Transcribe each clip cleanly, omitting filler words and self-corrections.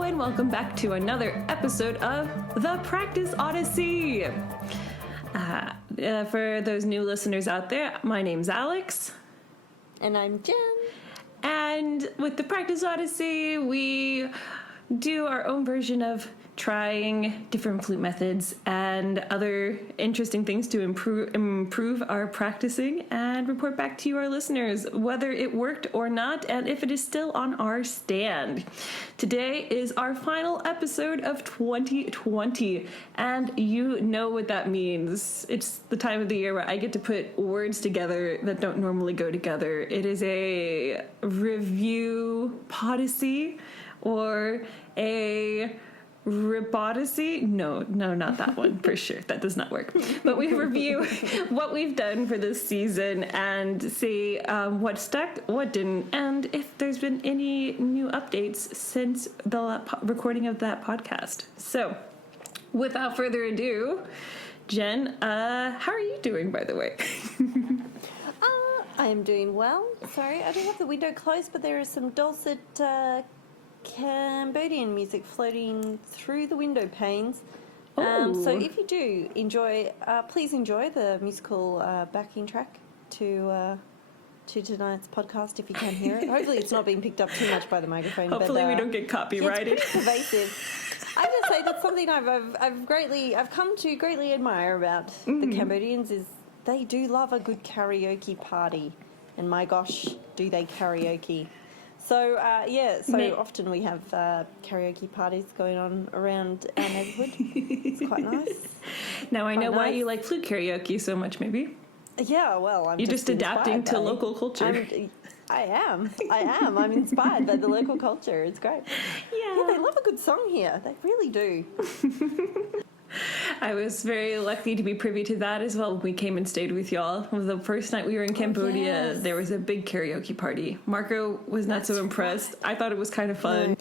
Hello and welcome back to another episode of The Practice Odyssey. For those new listeners out there, my name's Alex. And I'm Jen. And with The Practice Odyssey, we do our own version of trying different flute methods and other interesting things to improve our practicing and report back to you, our listeners, whether it worked or not and if it is still on our stand. Today is our final episode of 2020, and you know what that means. It's the time of the year where I get to put words together that don't normally go together. It is a review Podyssey or a Odyssey? No, not that one for sure. That does not work. But we review what we've done for this season and see what stuck, what didn't, and if there's been any new updates since the recording of that podcast. So, without further ado, Jen, how are you doing, by the way? I am doing well. Sorry, I don't have the window closed, but there is some dulcet Cambodian music floating through the window panes. So if you do enjoy, please enjoy the musical backing track to tonight's podcast if you can hear it. Hopefully it's not being picked up too much by the microphone. Hopefully we don't get copyrighted. It's pretty pervasive. I just say that's something I've come to greatly admire about the Cambodians is they do love a good karaoke party, and my gosh, do they karaoke. So, often we have karaoke parties going on around our neighbourhood. It's quite nice. Now I know why you like flute karaoke so much, maybe. Yeah, well, You're just adapting to local culture. I am. I'm inspired by the local culture. It's great. Yeah, they love a good song here. They really do. I was very lucky to be privy to that as well when we came and stayed with y'all. The first night we were in Cambodia, There was a big karaoke party. Marco was not so impressed. I thought it was kind of fun.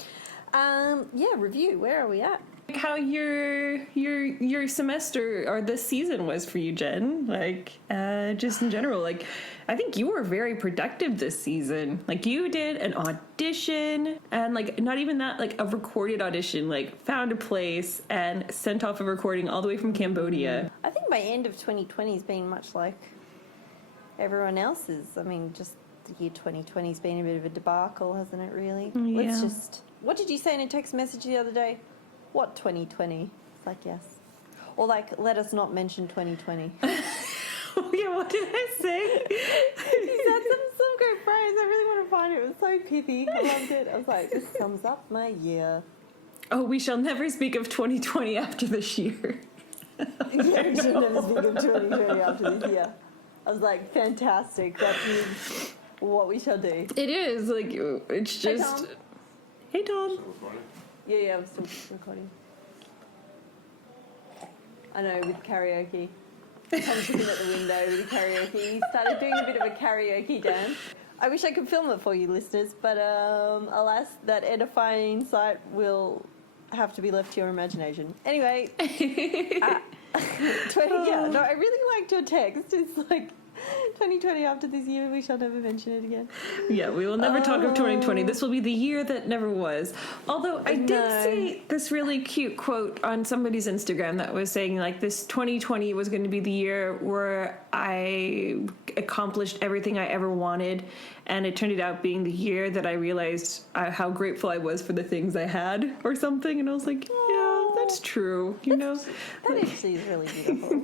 Review. Where are we at? How your semester or this season was for you, Jen? Just in general, I think you were very productive this season. You did an audition and not even that, a recorded audition, found a place and sent off a recording all the way from Cambodia. I think my end of 2020 has been much like everyone else's. I mean, just the year 2020 has been a bit of a debacle, hasn't it, really? Yeah. What did you say in a text message the other day? What 2020? It's yes. Or let us not mention 2020. Yeah, what did I say? You said some great phrase. I really want to find it. It was so pithy. I loved it. I was like, this sums up my year. Oh, we shall never speak of 2020 after this year. Yeah, we shall never speak of 2020 after this year. I was like, fantastic. That is what we shall do. It is. It's just... Hey, Tom. Yeah, I'm still recording. I know, with karaoke. Tom's looking at the window with the karaoke. He started doing a bit of a karaoke dance. I wish I could film it for you, listeners, but alas, that edifying insight will have to be left to your imagination. Anyway, I really liked your text. It's 2020 after this year, we shall never mention it again. Yeah, we will never talk of 2020. This will be the year that never was. Although I did see this really cute quote on somebody's Instagram that was saying this 2020 was going to be the year where I accomplished everything I ever wanted, and it turned out being the year that I realized how grateful I was for the things I had or something, and I was like, yeah, that's true. That actually is really beautiful.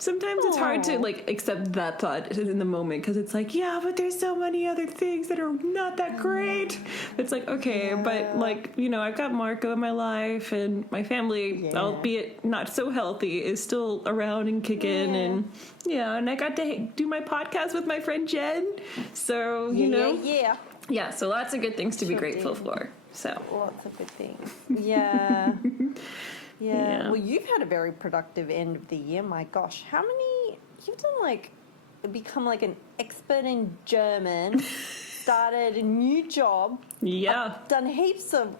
Sometimes it's hard to accept that thought in the moment because it's yeah, but there's so many other things that are not that great. It's okay, but I've got Marco in my life and my family, albeit not so healthy, is still around and kicking, and I got to do my podcast with my friend Jen. So so lots of good things to be grateful for. So lots of good things. Yeah. Yeah. Well, you've had a very productive end of the year. My gosh, how many? You've done become an expert in German. Started a new job. Yeah. Done heaps of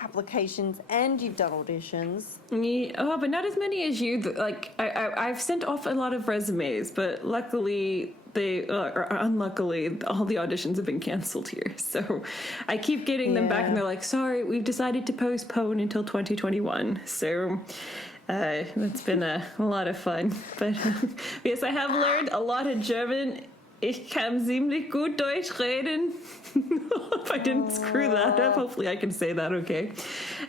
applications, and you've done auditions. But not as many as you. I've sent off a lot of resumes, but luckily they or unluckily all the auditions have been canceled here, so I keep getting them back and they're like, sorry, we've decided to postpone until 2021. So that's been a lot of fun, but yes, I have learned a lot of German. Ich kann ziemlich gut Deutsch reden. If I didn't screw that up, hopefully I can say that okay.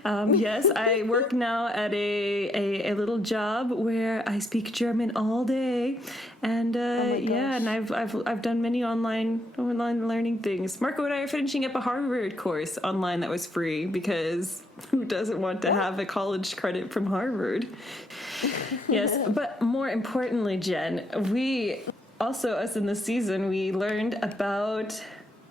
Yes, I work now at a little job where I speak German all day, and and I've done many online learning things. Marco and I are finishing up a Harvard course online that was free, because who doesn't want to have a college credit from Harvard? Yes, but more importantly, Jen, also, us in this season, we learned about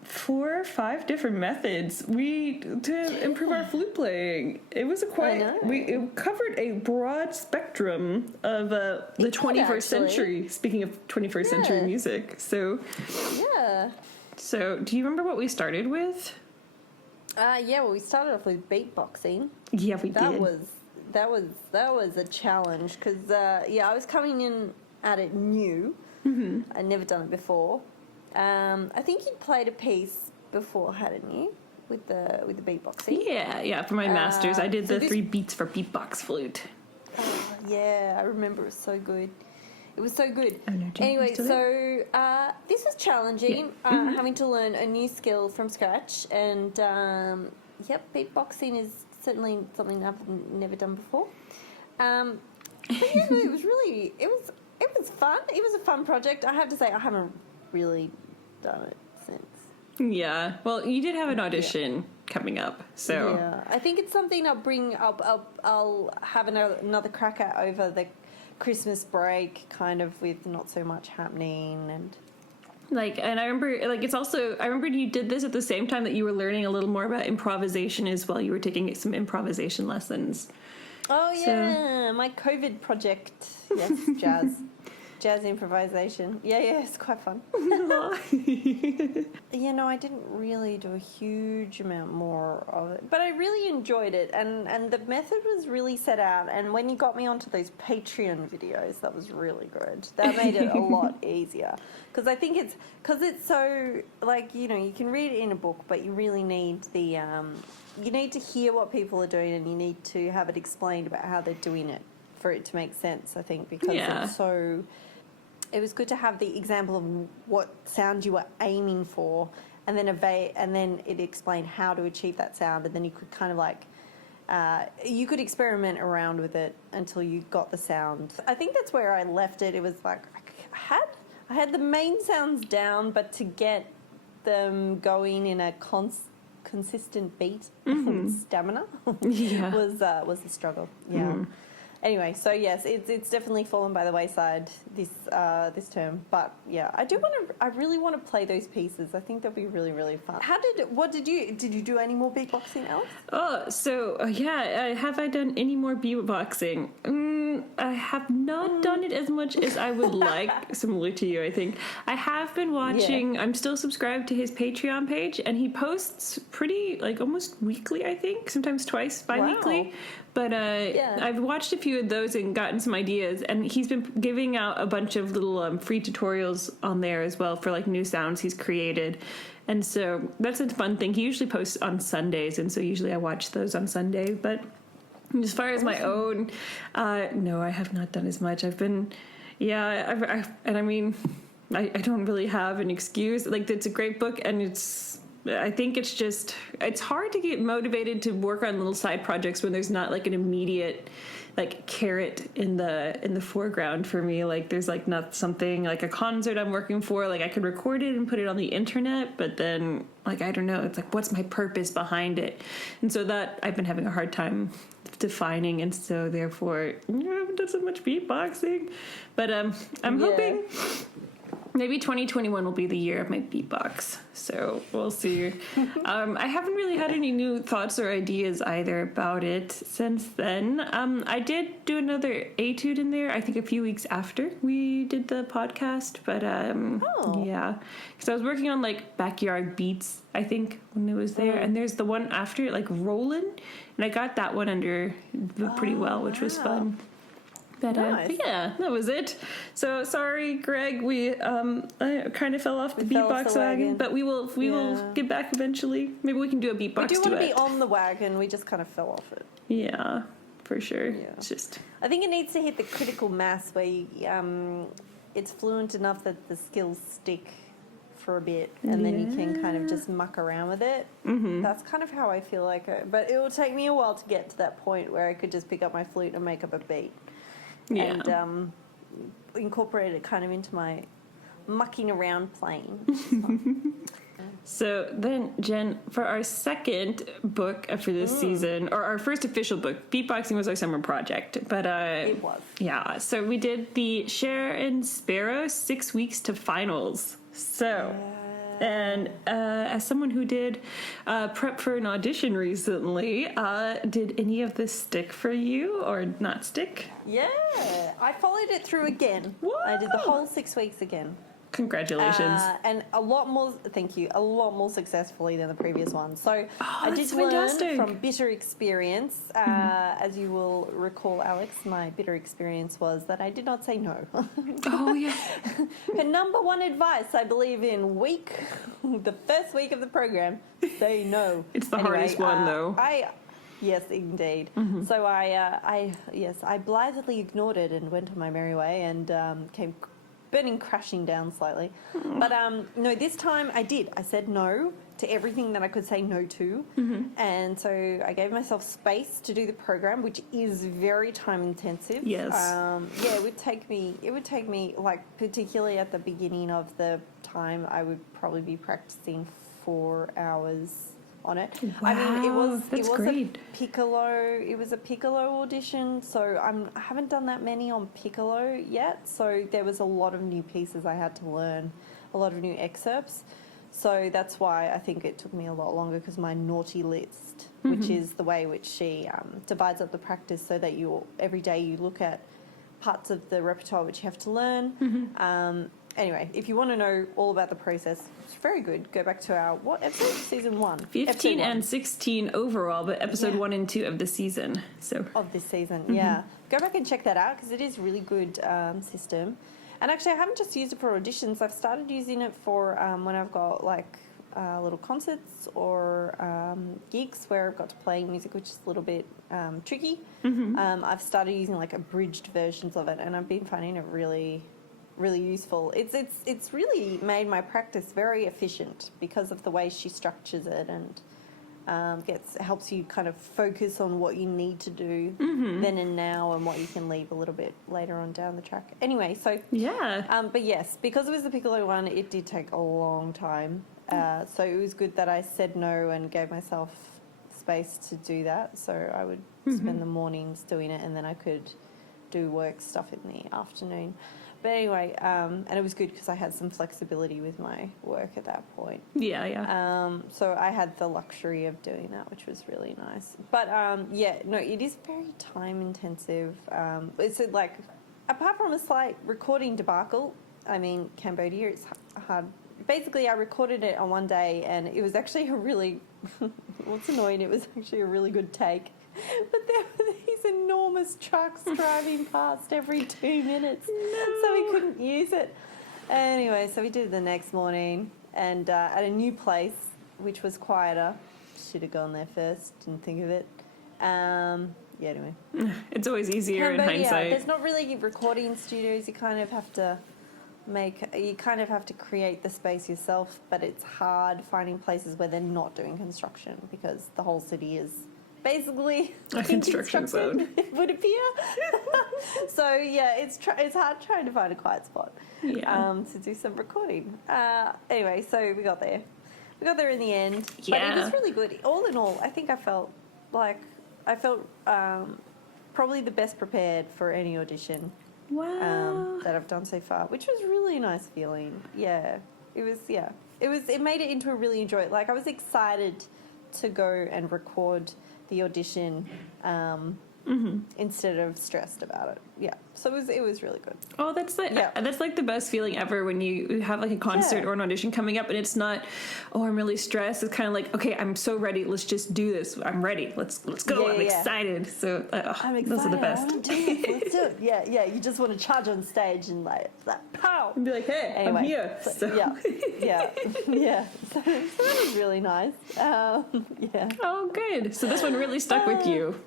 4 or 5 different methods to improve our flute playing. It was it covered a broad spectrum of the 21st century. Speaking of 21st century music, so do you remember what we started with? Well, we started off with beatboxing. Yeah, we did. That was a challenge, because I was coming in at it new. Mm-hmm. I'd never done it before. I think you'd played a piece before, hadn't you, with the beatboxing? Yeah. For my masters, I did the 3 beats for beatbox flute. Yeah, I remember. It was so good. It was so good. Oh, no, anyway, so this was challenging. Having to learn a new skill from scratch, and beatboxing is certainly something I've never done before. But it was really It was fun. It was a fun project. I have to say, I haven't really done it since. Yeah. Well, you did have an audition coming up, so yeah. I think it's something I'll bring up. I'll have another crack at over the Christmas break, kind of with not so much happening and. And I remember, I remember you did this at the same time that you were learning a little more about improvisation as well. You were taking some improvisation lessons. Oh, yeah, my COVID project. Yes, jazz improvisation. Yeah, it's quite fun. I didn't really do a huge amount more of it, but I really enjoyed it, and the method was really set out, and when you got me onto those Patreon videos, that was really good. That made it a lot easier, because I think it's so, you can read it in a book, but you really need you need to hear what people are doing, and you need to have it explained about how they're doing it for it to make sense, I think, because it was good to have the example of what sound you were aiming for, and then it explained how to achieve that sound, and then you could kind of you could experiment around with it until you got the sound. I think that's where I left it. It was like I had the main sounds down, but to get them going in a consistent beat, stamina was a struggle. Yeah. Mm-hmm. Anyway, so yes, it's definitely fallen by the wayside this term, but yeah, I really want to play those pieces. I think they'll be really, really fun. Did you do any more beatboxing, Alice? Oh, so have I done any more beatboxing? I have not done it as much as I would like, similar to you, I think. I have been watching, I'm still subscribed to his Patreon page, and he posts pretty, almost weekly, I think, sometimes twice bi-weekly. Wow. But I've watched a few of those and gotten some ideas, and he's been giving out a bunch of little free tutorials on there as well for new sounds he's created. And so that's a fun thing. He usually posts on Sundays, and so usually I watch those on Sunday. But as far as my own, no, I have not done as much. I've been, I don't really have an excuse. It's a great book, and I think it's hard to get motivated to work on little side projects when there's not an immediate carrot in the foreground for me. There's not something a concert I'm working for. I could record it and put it on the internet, but then I don't know. It's what's my purpose behind it? And so that I've been having a hard time defining, and so therefore I haven't done so much beatboxing. But I'm hoping. Maybe 2021 will be the year of my beatbox, so we'll see. I haven't really had any new thoughts or ideas either about it since then. I did do another etude in there, I think a few weeks after we did the podcast, but because I was working on backyard beats, I think, when it was there, and there's the one after it, Rollin', and I got that one under pretty well, which was fun. Nice. But yeah, that was it. So sorry, Greg. We kind of fell off the We fell off beatbox the wagon, wagon. but we will get back eventually. Maybe we can do a beatbox We do want to duet. be on the wagon. We just kind of fell off it. Yeah, for sure. Yeah. It's just I think it needs to hit the critical mass where it's fluent enough that the skills stick for a bit, and then you can kind of just muck around with it. Mm-hmm. That's kind of how I feel like it. But it will take me a while to get to that point where I could just pick up my flute and make up a beat. yeah. And incorporate it kind of into my mucking around playing. So then, Jen, for our second book for this season, or our first official book, beatboxing was our summer project. But It was. yeah. So we did the Cher and Sparrow 6 weeks to finals. So. And as someone who did prep for an audition recently, did any of this stick for you or not stick? Yeah, I followed it through again. Whoa. I did the whole 6 weeks again. Congratulations. And a lot more successfully than the previous one. So I did that's learn fantastic. from bitter experience. As you will recall, Alex, my bitter experience was that I did not say no. Oh, yeah. And number one advice, I believe, in the first week of the program, say no. It's the hardest one, though. Yes, indeed. So I blithely ignored it and went on my merry way and came burning crashing down slightly. But no, this time I did. I said no to everything that I could say no to. And so I gave myself space to do the program, which is very time intensive. Yes. Yeah, it would take me like, particularly at the beginning of the time, I would probably be practicing 4 hours on it. I mean, it Wow, was that's great. It was a piccolo audition, so I haven't done that many on piccolo yet. So there was a lot of new pieces I had to learn, a lot of new excerpts. So that's why I think it took me a lot longer, because my naughty list, which is the way which she divides up the practice, so that every day you look at parts of the repertoire which you have to learn. Anyway, if you want to know all about the process, it's very good. Go back to our, what episode? Season 1. 15 and 16 overall, but episode 1 and 2 of the season. So Of this season, yeah. Go back and check that out, because it is a really good system. And actually, I haven't just used it for auditions. I've started using it for when I've got like little concerts or gigs where I've got to play music, which is a little bit tricky. I've started using like abridged versions of it, and I've been finding it really useful. It's really made my practice very efficient because of the way she structures it, and helps you kind of focus on what you need to do then and now, and what you can leave a little bit later on down the track. Anyway, so yeah. but yes, because it was the piccolo one, it did take a long time. So it was good that I said no and gave myself space to do that. So I would spend the mornings doing it, and then I could do work stuff in the afternoon. But anyway, and it was good because I had some flexibility with my work at that point. Yeah. So I had the luxury of doing that, which was really nice. But yeah, no, it is very time intensive. It's like, apart from a slight recording debacle, I mean, Cambodia, it's hard. Basically, I recorded it on one day, and it was actually what's annoying, it was actually a really good take. But there were these enormous trucks driving past every 2 minutes, so we couldn't use it. Anyway, so we did it the next morning, and at a new place, which was quieter. Should have gone there first, didn't think of it. Yeah, anyway. It's always easier in hindsight. There's not really recording studios. You kind of have to create the space yourself, but it's hard finding places where they're not doing construction, because the whole city is basically A construction zone. It would appear. So yeah, it's hard trying to find a quiet spot to do some recording. Anyway, so we got there. We got there in the end. Yeah. But it was really good. All in all, I think I felt probably the best prepared for any audition that I've done so far, which was really a nice feeling. Yeah, it was. Yeah, it made it into a really enjoyable. Like, I was excited to go and record the audition instead of stressed about it. Yeah, so it was really good. Oh, that's like the best feeling ever when you have like a concert or an audition coming up and it's not, oh, I'm really stressed. It's kind of like, okay, I'm so ready. Let's just do this. I'm ready. Let's go. I'm excited. So I'm excited. Those are the best. I want to do it. Let's do it. Yeah. You just want to charge on stage and like pow and be like, hey, anyway, I'm here. So. Yeah. So that was really nice. Yeah. Oh, good. So this one really stuck with you.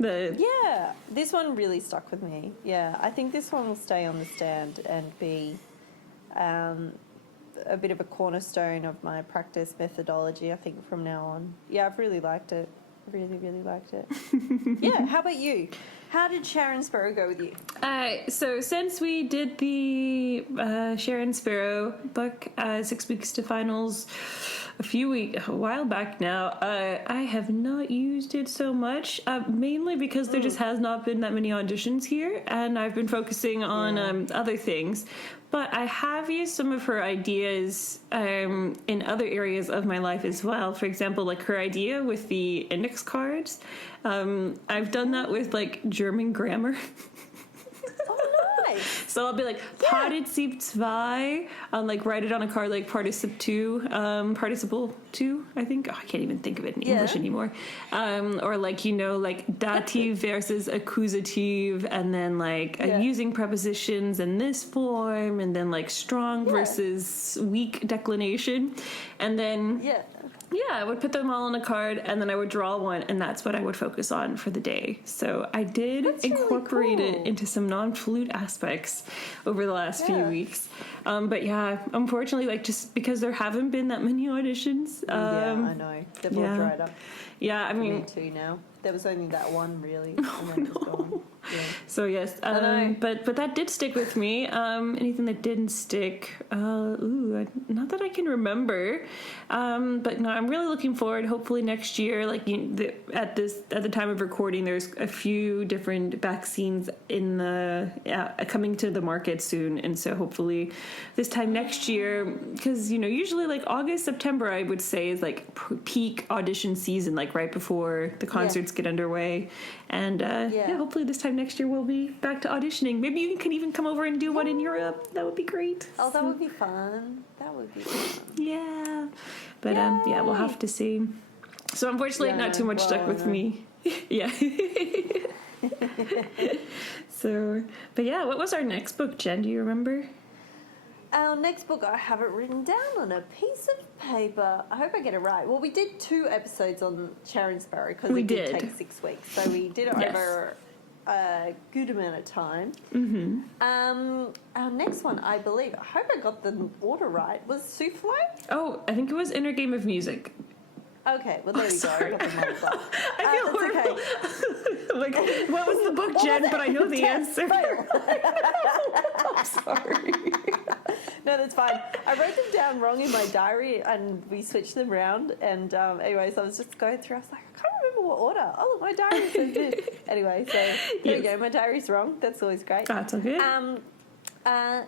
Yeah, this one really stuck with me. Yeah, I think this one will stay on the stand and be a bit of a cornerstone of my practice methodology, I think, from now on. Yeah, I've really liked it. Really, really liked it. Yeah, how about you? How did Sharon Sparrow go with you? So since we did the Sharon Sparrow book, 6 Weeks to Finals, a while back now, I have not used it so much, mainly because there just has not been that many auditions here, and I've been focusing on other things. But I have used some of her ideas in other areas of my life as well. For example, like her idea with the index cards. I've done that with like German grammar. Oh, nice. So I'll be like, Podyssey 2, like write it on a card like participle 2, I think. Oh, I can't even think of it in English anymore. Or like, like dative versus accusative, and then like using prepositions in this form, and then like strong versus weak declination. And then I would put them all on a card, and then I would draw one, and that's what I would focus on for the day. So I did incorporate it into some non-flute aspects over the last few weeks. But unfortunately, like just because there haven't been that many auditions. I know. They've all dried up. Yeah, I mean... Me too now. There was only that one, really. And then it was gone. Yeah. So, yes. But that did stick with me. Anything that didn't stick... not that I can remember. But no, I'm really looking forward. Hopefully next year, like at the time of recording, there's a few different vaccines coming to the market soon. And so hopefully this time next year, because, usually like August, September, I would say is like peak audition season, like right before the concerts get underway. And hopefully this time next year we'll be back to auditioning. Maybe you can even come over and do one in Europe. That would be great. Oh, that would be fun. Yeah. But we'll have to see. So unfortunately not too much stuck with me. Yeah. So, but what was our next book, Jen? Do you remember? Our next book, I have it written down on a piece of paper. I hope I get it right. Well, we did 2 episodes on Sharon Sparrow because it did take 6 weeks. So we did it over a good amount of time. Mm-hmm. Our next one, I believe, I hope I got the order right, was Souffle? Oh, I think it was Inner Game of Music. Okay, well, there we go. I got the money back. I feel horrible. Okay. Like, what was the book, Jen? But I know the answer. I'm sorry. No, that's fine. I wrote them down wrong in my diary, and we switched them around. And anyways, I was just going through. I was like, I can't remember what order. Oh, look, my diary says this. Anyway, so here we go. My diary's wrong. That's always great. That's okay.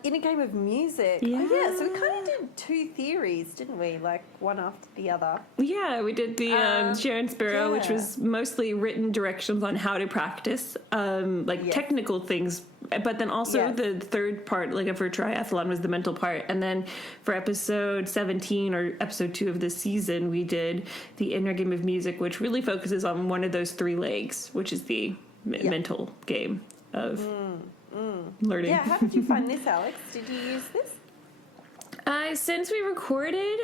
In a game of music. Yeah. Oh, yeah, so we kind of did 2 theories, didn't we? Like one after the other. Yeah, we did the Sharon Sparrow, which was mostly written directions on how to practice, technical things. But then also the third part, like for triathlon, was the mental part. And then for episode 17 or episode 2 of this season, we did the Inner Game of Music, which really focuses on one of those 3 legs, which is the mental game of learning. Yeah, how did you find this, Alex? Did you use this? Since we recorded,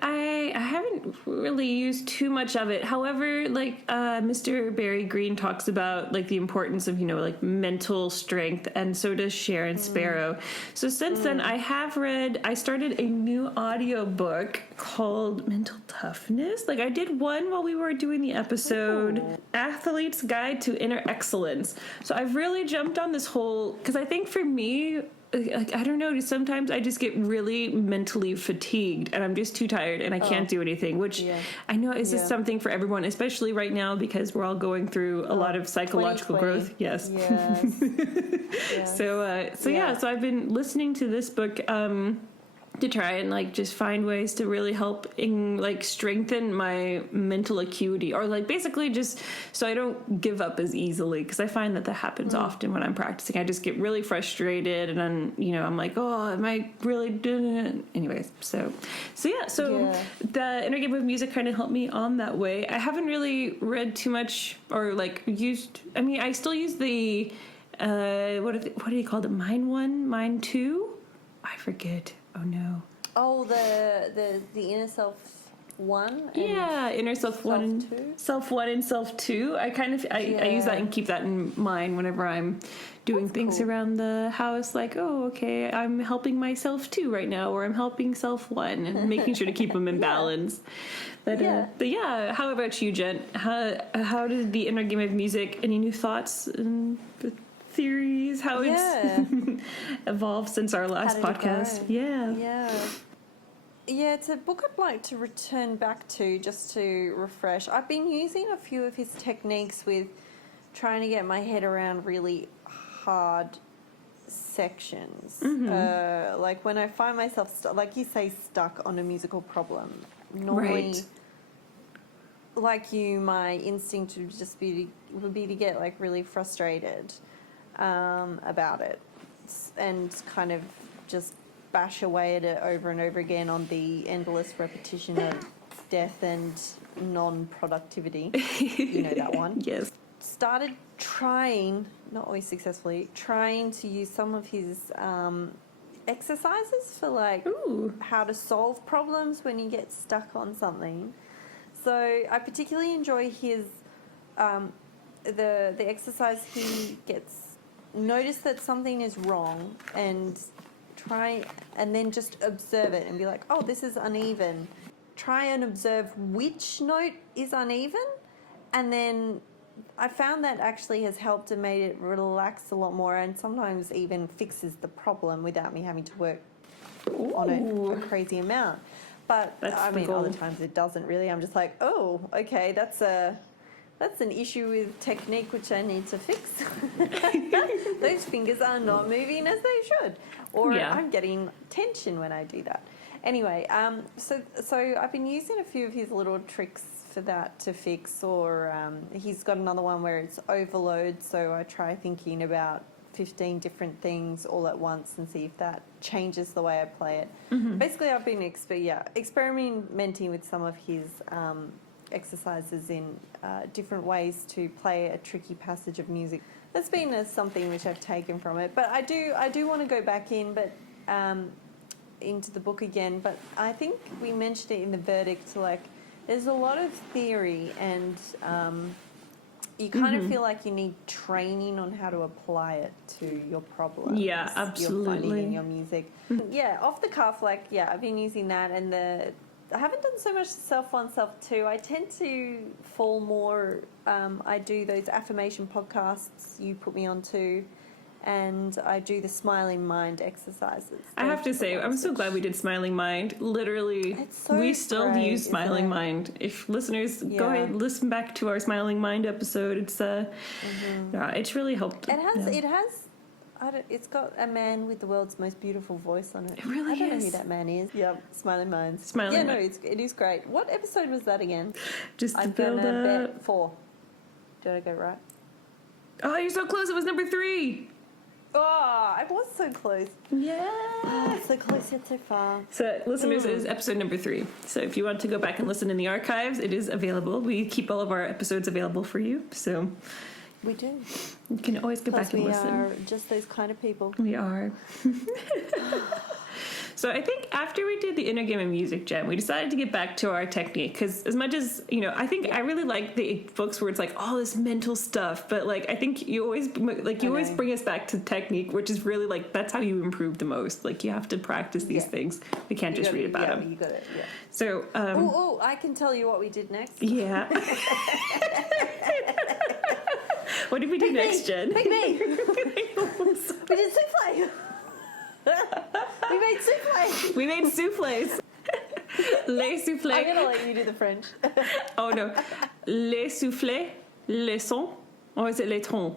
I haven't really used too much of it. However, like Mr. Barry Green talks about like the importance of, like mental strength, and so does Sharon Sparrow. So since then, I started a new audiobook called Mental Toughness. Like I did one while we were doing the episode Athlete's Guide to Inner Excellence. So I've really jumped on this whole, because I think for me, like, I don't know, sometimes I just get really mentally fatigued and I'm just too tired and I can't do anything, which I know is just something for everyone, especially right now because we're all going through a lot of psychological growth. Yes. Yes. So I've been listening to this book to try and like just find ways to really help in like strengthen my mental acuity, or like basically just so I don't give up as easily, because I find that happens often when I'm practicing. I just get really frustrated, and then I'm like, oh, am I really doing it? Anyways, so the inner game of music kind of helped me on that way. I haven't really read too much or like used. I mean, I still use the what do you call it? Mine 1, Mine 2? I forget. Oh no. Oh, the inner self 1. Yeah, inner self 1 and self 1 and self 2. I use that and keep that in mind whenever I'm doing things around the house. Like, oh, okay, I'm helping myself 2 right now, or I'm helping self 1, and making sure to keep them in balance. But yeah, how about you, Jen? How did the inner game of music? Any new thoughts and theories? How it's evolved since our last podcast? Yeah, it's a book I'd like to return back to just to refresh. I've been using a few of his techniques with trying to get my head around really hard sections. Like when I find myself, like you say, stuck on a musical problem. Normally, like you, my instinct would just would be to get like really frustrated about it and kind of just bash away at it over and over again on the endless repetition of death and non-productivity. You know that one. Yes. Started trying, not always successfully, trying to use some of his exercises for like how to solve problems when you get stuck on something. So I particularly enjoy his the exercise he gets. Notice that something is wrong and try and then just observe it and be like, oh, this is uneven. Try and observe which note is uneven, and then I found that actually has helped and made it relax a lot more, and sometimes even fixes the problem without me having to work on it a crazy amount. But I mean, other times it doesn't really. I'm just like, oh, okay, that's an issue with technique which I need to fix. Those fingers are not moving as they should. Or I'm getting tension when I do that. Anyway, so I've been using a few of his little tricks for that to fix, or he's got another one where it's overload, so I try thinking about 15 different things all at once and see if that changes the way I play it. Basically, I've been experimenting with some of his exercises in different ways to play a tricky passage of music. That's been something which I've taken from it, but I do want to go back into the book again. But I think we mentioned it in the verdict. Like, there's a lot of theory, and you kind of feel like you need training on how to apply it to your problems. Yeah, absolutely. You're finding in your music. Yeah, off the cuff, like, I've been using that, and I haven't done so much self 1, self 2. I tend to fall more. I do those affirmation podcasts you put me onto, and I do the Smiling Mind exercises. I have to say, I'm so glad we did Smiling Mind. Literally, we still use Smiling Mind. If listeners go ahead and listen back to our Smiling Mind episode, it's really helped. It's got a man with the world's most beautiful voice on it. It really is. I don't know who that man is. Yep, Smiling Minds. Smiling Minds. It is great. What episode was that again? Just to build up. Bet 4. Did I go right? Oh, you're so close. It was number 3. Oh, I was so close. Yeah. Oh, so close yet so far. So, listeners, it is episode number 3. So, if you want to go back and listen in the archives, it is available. We keep all of our episodes available for you. So, we do. You can always go back and listen. We are just those kind of people. We are. So I think after we did the inner game of music, Jen, we decided to get back to our technique, because as much as, I think I really like the books where it's like all this mental stuff, but like I think you always bring us back to technique, which is really like that's how you improve the most. Like you have to practice these things. We can't just read about them. You got it. Yeah. So I can tell you what we did next. Yeah. What did we do next, Jen? Pick me. We did souffle. We made souffles. Les soufflés. I'm going to let you do the French. Oh, no. Les soufflés, les sons, or is it les tons?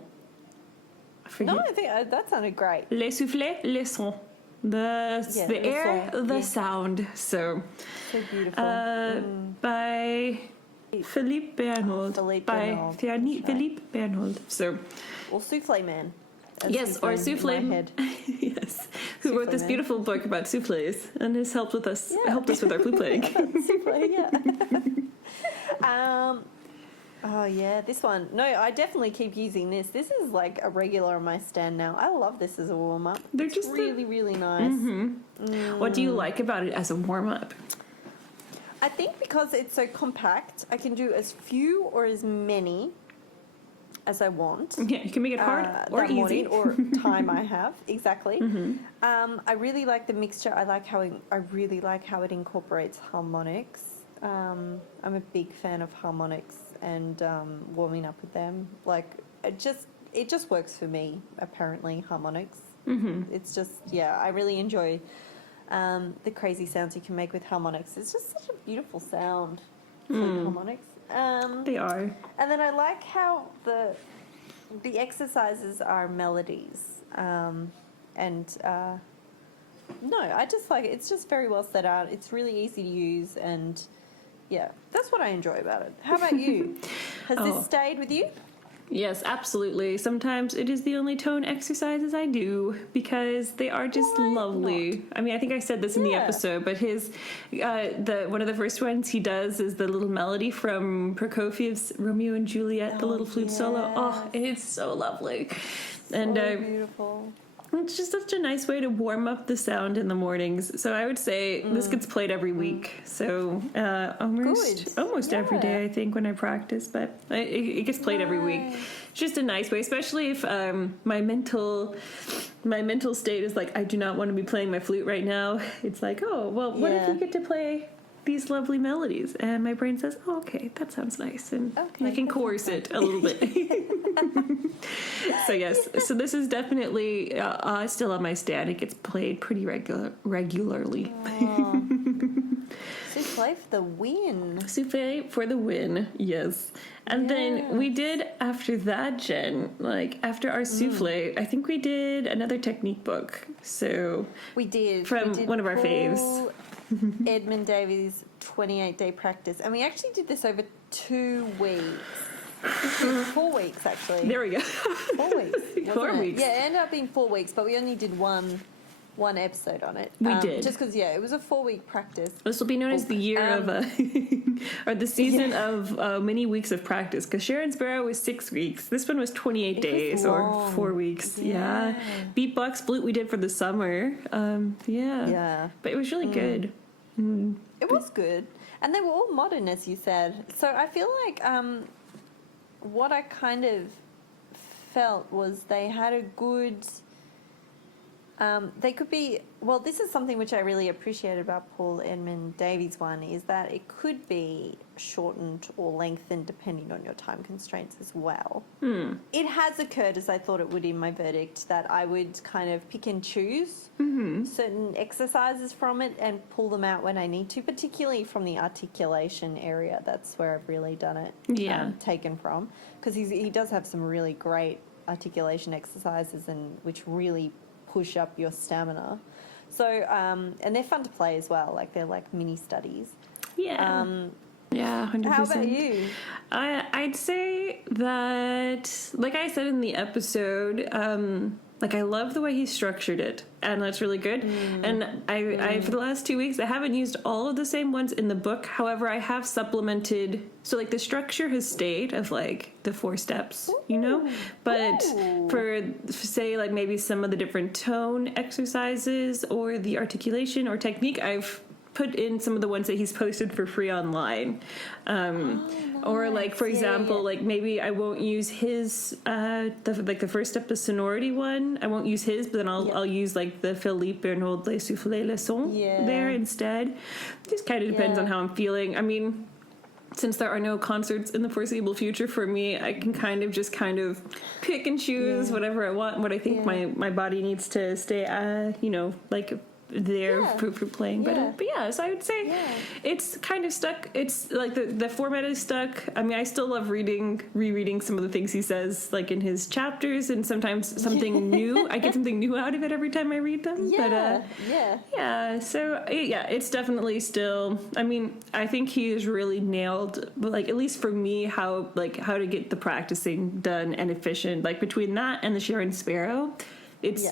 I forget. No, I think that sounded great. Les soufflés, les sons. the air, song, the yeah. sound. So beautiful. by Philippe Bernhold. Philippe by Bernhold, Philippe Bernhold. So Or Souffle Man. as yes, he's or known in souffle. my head. Yes, who wrote Souffle this Man. beautiful book about souffles and has helped with us. Yeah. Helped us with our flute playing. Souffle, yeah. Oh yeah, this one. No, I definitely keep using this. This is like a regular on my stand now. I love this as a warm up. They're It's just really, really nice. What do you like about it as a warm up? I think because it's so compact, I can do as few or as many as I want. Yeah, you can make it hard or that easy. morning or time I have. Exactly. I really like the mixture. I really like how it incorporates harmonics. I'm a big fan of harmonics and warming up with them. Like it just works for me. Apparently, harmonics. It's just I really enjoy the crazy sounds you can make with harmonics. It's just such a beautiful sound. Flute harmonics. They are. And then I like how the exercises are melodies. No, I just like it. It's just very well set out. It's really easy to use, and yeah, that's what I enjoy about it. How about you? Has this stayed with you? Yes, absolutely. Sometimes it is the only tone exercises I do because they are just Why lovely. not? I mean, I think I said this in the Yeah. episode, but his one of the first ones he does is the little melody from Prokofiev's Romeo and Juliet, the little flute solo. Oh, it's so lovely. And Beautiful. it's just such a nice way to warm up the sound in the mornings. So I would say this gets played every week. So almost every day, I think, when I practice. But it gets played every week. It's just a nice way, especially if my mental state is like, I do not want to be playing my flute right now. It's like, oh, well, what if you get to play these lovely melodies? And my brain says, oh, okay, that sounds nice. And I can coerce it a little bit. So yes, so this is definitely still on my stand. It gets played pretty regularly. Souffle for the win. Souffle for the win, yes. And then we did, after that, Jen, like after our souffle, I think we did another technique book. So We did. From one of our faves. Paul Edmund Davies' 28-day practice. And we actually did this over 2 weeks. 4 weeks, actually. There we go. 4 weeks. 4 weeks. Yeah, it ended up being 4 weeks, but we only did one episode on it. We did. Just because, it was a 4-week practice. This will be known as the year of, or the season of many weeks of practice. Because Sharon Sparrow was 6 weeks. This one was 28 days or 4 weeks. Yeah. Beatbox Flute we did for the summer. Yeah. But it was really good. It was good. And they were all modern, as you said. So I feel like what I kind of felt was they had a good... they could be... Well, this is something which I really appreciated about Paul Edmund Davies' one, is that it could be shortened or lengthened depending on your time constraints as well. It has occurred, as I thought it would in my verdict, that I would kind of pick and choose certain exercises from it and pull them out when I need to, particularly from the articulation area. That's where I've really done it, taken from. Because he does have some really great articulation exercises and which really push up your stamina. So, and they're fun to play as well. Like they're like mini studies. Yeah. Yeah, 100%. How about you? I'd say that, like I said in the episode, like I love the way he structured it, and that's really good. And I for the last 2 weeks, I haven't used all of the same ones in the book. However, I have supplemented. So like the structure has stayed of like the 4 steps, you know, but for say like maybe some of the different tone exercises or the articulation or technique, I've put in some of the ones that he's posted for free online. Or like, for example, like maybe I won't use his, the first step, the sonority one. I won't use his, but then I'll use like the Philippe Bernhold Les Soufflets Le Son there instead. Just kind of depends on how I'm feeling. I mean, since there are no concerts in the foreseeable future for me, I can kind of pick and choose whatever I want, what I think my body needs to stay, like there for playing. Yeah. But yeah, so I would say it's kind of stuck. It's like the format is stuck. I mean, I still love rereading some of the things he says, like in his chapters, and sometimes something new. I get something new out of it every time I read them. Yeah, yeah. So yeah, it's definitely still. I mean, I think he has really nailed, like at least for me, how to get the practicing done and efficient. Like between that and the Sharon Sparrow, it's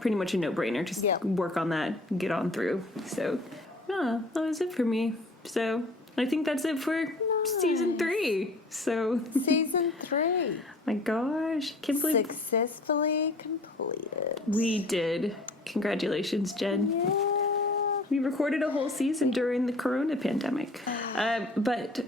pretty much a no-brainer. Just work on that, get on through. So yeah, that was it for me. So I think that's it for season 3. So season 3. My gosh, can't believe successfully completed. We did. Congratulations, Jen. Yeah. We recorded a whole season during the corona pandemic. But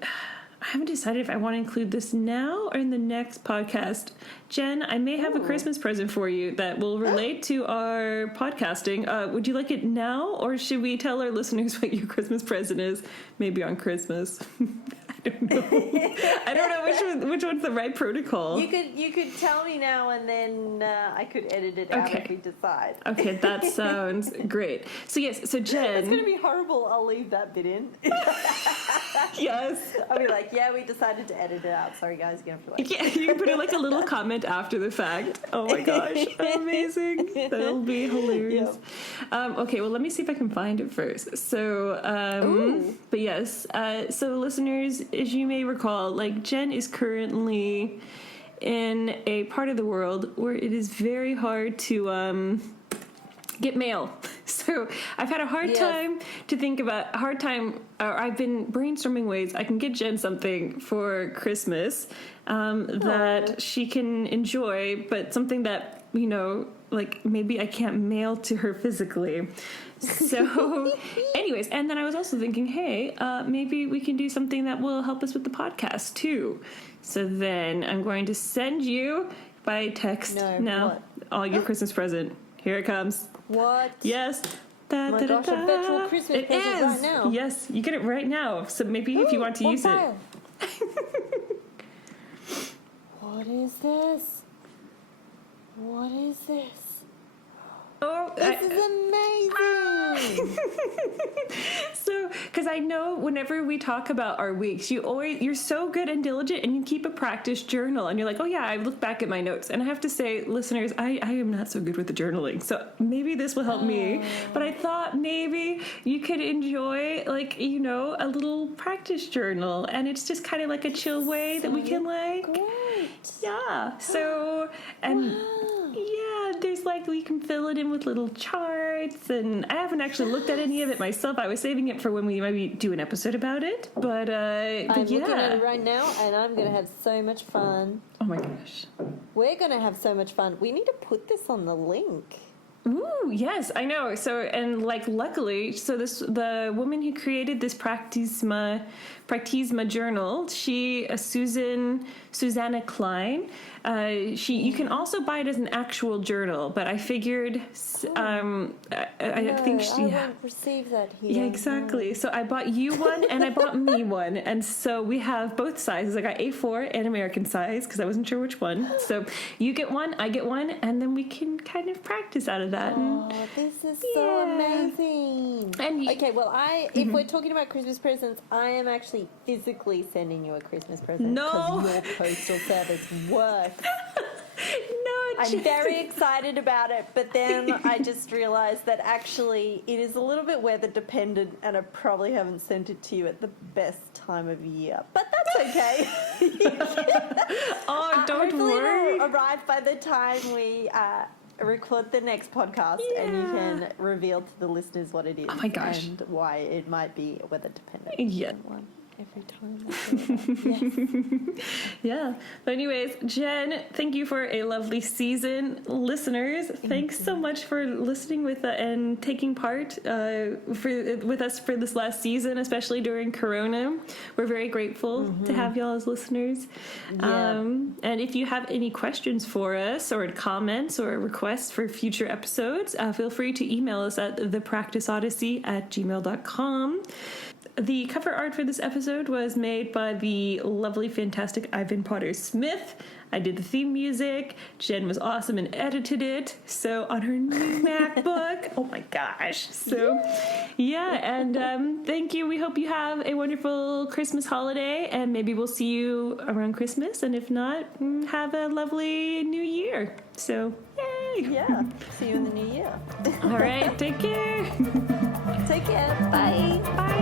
I haven't decided if I want to include this now or in the next podcast. Jen, I may have a Christmas present for you that will relate to our podcasting. Would you like it now, or should we tell our listeners what your Christmas present is? Maybe on Christmas. I don't know. I don't know which one's the right protocol. You could tell me now, and then I could edit it out if we decide. Okay, that sounds great. So yes, so Jen, it's going to be horrible. I'll leave that bit in. Yes, I'll be like, yeah, we decided to edit it out. Sorry, guys, you're gonna have to yeah, you can put in like a little comment after the fact. Oh my gosh, amazing! That'll be hilarious. Yep. Okay, well, let me see if I can find it first. So, but yes, so listeners, as you may recall, like Jen is currently in a part of the world where it is very hard to get mail. So I've had a hard time to think about I've been brainstorming ways I can get Jen something for Christmas that she can enjoy, but something that, you know, like maybe I can't mail to her physically. So anyways, and then I was also thinking, hey, maybe we can do something that will help us with the podcast too. So then I'm going to send you by text all your Christmas present. Here it comes. What? Yes. Oh my gosh, a virtual Christmas present right now. Yes, you get it right now. So maybe if you want to use it. What is this? What is this? Oh, this is amazing. So, because I know whenever we talk about our weeks, you're so good and diligent, and you keep a practice journal, and you're like, oh yeah, I look back at my notes, and I have to say, listeners, I am not so good with the journaling, so maybe this will help me. But I thought maybe you could enjoy, like, you know, a little practice journal, and it's just kind of like a chill way that we can like, yeah. So and. Yeah, there's like, we can fill it in with little charts, and I haven't actually looked at any of it myself. I was saving it for when we maybe do an episode about it, but I'm looking at it right now, and I'm going to have so much fun. Oh my gosh. We're going to have so much fun. We need to put this on the link. Ooh, yes, I know. So, and like, luckily, so the woman who created this Practisma journal, Susanna Klein, you can also buy it as an actual journal, but I figured, I think I won't receive that here. Yeah, exactly. So I bought you one, and I bought me one, and so we have both sizes. I got A4 and American size, because I wasn't sure which one. So you get one, I get one, and then we can kind of practice out of that. Oh, this is so amazing. And okay, well, if we're talking about Christmas presents, I am actually physically sending you a Christmas present. No. Because your postal service works. No, I'm very excited about it, but then I just realized that actually it is a little bit weather dependent, and I probably haven't sent it to you at the best time of year. But that's okay. Oh, don't hopefully worry. It'll arrive by the time we record the next podcast, and you can reveal to the listeners what it is. Oh my gosh. And why it might be weather dependent. Yeah. Every time. Yes. Yeah. But anyways, Jen, thank you for a lovely season. Listeners, thanks so much for listening with and taking part with us for this last season, especially during Corona. We're very grateful to have y'all as listeners. Yeah. And if you have any questions for us, or comments, or requests for future episodes, feel free to email us at thepracticeodyssey@gmail.com. The cover art for this episode was made by the lovely, fantastic Ivan Potter Smith. I did the theme music. Jen was awesome and edited it. So on her new MacBook. Oh my gosh. So yeah, and thank you. We hope you have a wonderful Christmas holiday, and maybe we'll see you around Christmas. And if not, have a lovely new year. So yay. Yeah. See you in the new year. All right. Take care. Take care. Bye. Bye.